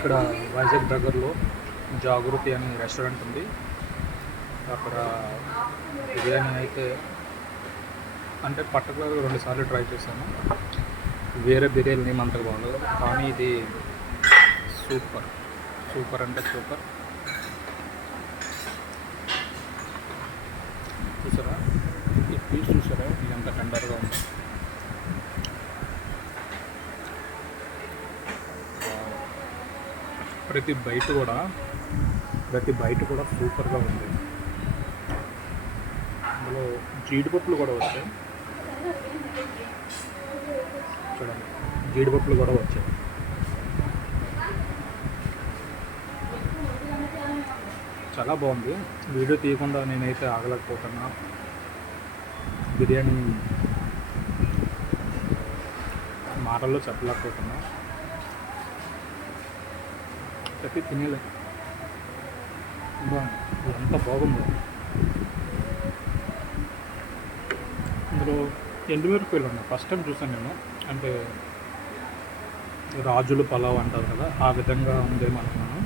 ఇక్కడ వైజాగ్ దగ్గరలో జాగృతి అనే రెస్టారెంట్ ఉంది. అక్కడ బిర్యానీ అయితే అంటే పర్టికులర్గా 2 సార్లు ట్రై చేశాను. వేరే బిర్యానీ ఏమంతగా బాగుండదు, కానీ ఇది సూపర్ సూపర్ అంటే సూపర్. చూసారా ఈ పీస్, చూసారా ఇది ఎంత టెండర్గా ఉంది. ప్రతి బయట కూడా సూపర్గా ఉంది. అందులో జీడిపప్పులు కూడా వచ్చాయి, చూడండి జీడిపప్పులు కూడా వచ్చాయి. చాలా బాగుంది. వీడియో తీయకుండా నేనైతే ఆగలేకపోతున్నా. బిర్యానీ మాటల్లో చెప్పలేకపోతున్నా, చెప్పి తినేలే. ఎంత బాగుందో. ఇందులో ఎండుమిరపకాయలు ఉన్నాయి. ఫస్ట్ టైం చూసాను నేను. అంటే రాజుల పలావ్ అంటారు కదా, ఆ విధంగా ఉందేమో అనుకున్నాను.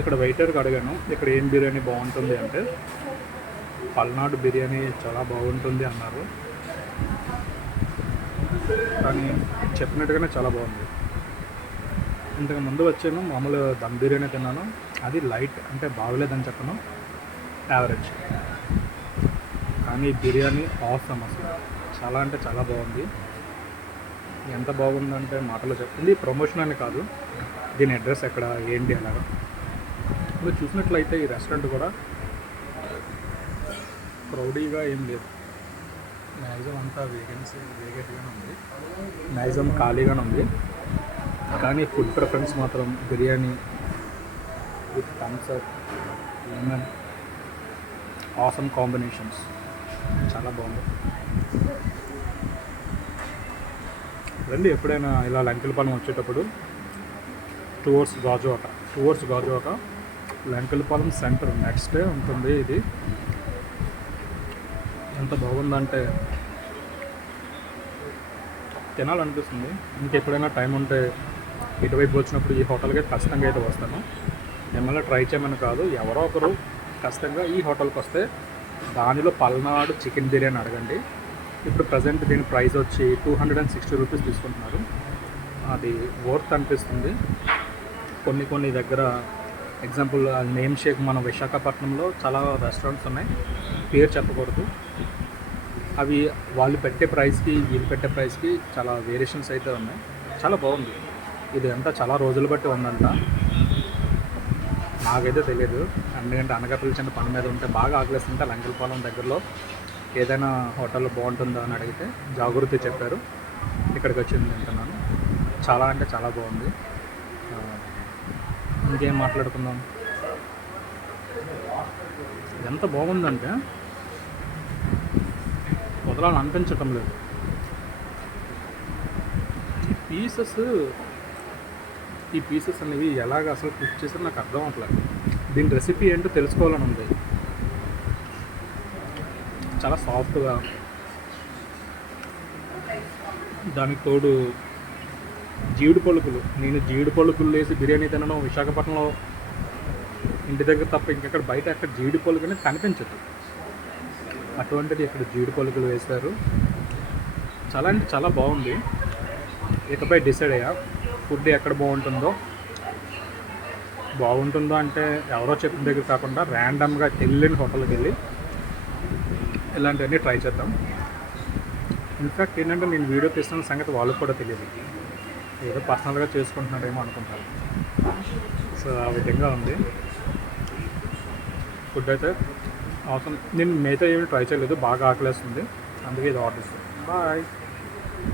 ఇక్కడ వెయిటర్కి అడిగాను ఇక్కడ ఏం బిర్యానీ బాగుంటుంది అంటే, పల్నాడు బిర్యానీ చాలా బాగుంటుంది అన్నారు. కానీ చెప్పినట్టుగానే చాలా బాగుంది. ఇంతకు ముందు వచ్చాను, మామూలు దమ్ బిర్యానీ తిన్నాను. అది లైట్, అంటే బాగలేదని చెప్పను, యావరేజ్. కానీ బిర్యానీ ఆసమ్, అసలు చాలా అంటే చాలా బాగుంది. ఎంత బాగుందంటే మాటలో చెప్తుంది. ప్రమోషన్ అని కాదు, దీని అడ్రస్ ఎక్కడ ఏంటి అలాగా. మీరు చూసినట్లయితే ఈ రెస్టారెంట్ కూడా క్రౌడీగా ఏం లేదు. మ్యాక్సిమం అంతా వేగేట్గానే ఉంది, మ్యాక్సిమం ఖాళీగానే ఉంది. కానీ ఫుడ్ ప్రిఫరెన్స్ మాత్రం biryani with Thums Up, lemon, awesome combinations, చాలా బాగుంది. రండి ఎప్పుడైనా ఇలా లంకెలపాలెం వచ్చేటప్పుడు towards Gajuwaka Lankelapalem centre next day ఉంటుంది. ఇది ఎంత బాగుందంటే తినాలనిపిస్తుంది. ఇంకెప్పుడైనా టైం ఉంటే ఇటువైపు వచ్చినప్పుడు ఈ హోటల్కి ఖచ్చితంగా అయితే వస్తాను. మిమ్మల్ని ట్రై చేయమని కాదు, ఎవరో ఒకరు ఖచ్చితంగా ఈ హోటల్కి వస్తే దానిలో పల్నాడు చికెన్ బిర్యానీ అడగండి. ఇప్పుడు ప్రజెంట్ దీని ప్రైస్ వచ్చి 260 రూపీస్ తీసుకుంటున్నారు. అది వర్త్ అనిపిస్తుంది. కొన్ని దగ్గర ఎగ్జాంపుల్ నేమ్ షేక్, మన విశాఖపట్నంలో చాలా రెస్టారెంట్స్ ఉన్నాయి, పేరు చెప్పకూడదు. అవి వాళ్ళు పెట్టే ప్రైస్కి వీళ్ళు పెట్టే ప్రైస్కి చాలా వేరియేషన్స్ అయితే ఉన్నాయి. చాలా బాగుంది. ఇది అంతా చాలా రోజులు బట్టి ఉందంట, నాకైతే తెలియదు. ఎందుకంటే అనకాపల్లి చిన్న పని మీద ఉంటే బాగా ఆకలిస్తుంటే లంకెలపాలెం దగ్గరలో ఏదైనా హోటల్లో బాగుంటుందా అని అడిగితే జాగృతి చెప్పారు. ఇక్కడికి వచ్చింది తింటున్నాను. చాలా అంటే చాలా బాగుంది. ఇంకేం మాట్లాడుకుందాం. ఎంత బాగుందంటే వదలాలని అనిపించటం లేదు. ఈ పీసెస్ అనేవి ఎలాగ అసలు కుక్ చేసారో నాకు అర్థం అవ్వట్లేదు. దీని రెసిపీ ఏంటో తెలుసుకోవాలని ఉంది. చాలా సాఫ్ట్గా, దానికి తోడు జీడి పలుకులు. నేను జీడి పలుకులు వేసి బిర్యానీ తినడం విశాఖపట్నంలో ఇంటి దగ్గర తప్ప ఇంకెక్కడ బయట ఎక్కడ జీడి పలుకు అనేది కనిపించదు. అటువంటిది ఇక్కడ జీడి పలుకులు వేశారు. చాలా అంటే చాలా బాగుంది. ఇకపై డిసైడ్ అయ్యా ఫుడ్ ఎక్కడ బాగుంటుందో అంటే ఎవరో చెప్పిన దగ్గర కాకుండా ర్యాండమ్గా తెలియని హోటల్కి వెళ్ళి ఇలాంటివన్నీ ట్రై చేద్దాం. ఇన్ఫ్యాక్ట్ ఏంటంటే నేను వీడియో తీస్తున్న సంగతి వాళ్ళకి కూడా తెలియదు, ఏదో పర్సనల్గా చేసుకుంటున్నాడేమో అనుకుంటారు. సో ఆ విధంగా ఉంది ఫుడ్ అయితే. అవసరం నేను మిగతా ఏమి ట్రై చేయలేదు, బాగా ఆకలేస్తుంది, అందుకే ఇది ఆర్డర్ ఇస్తాను. బాయ్.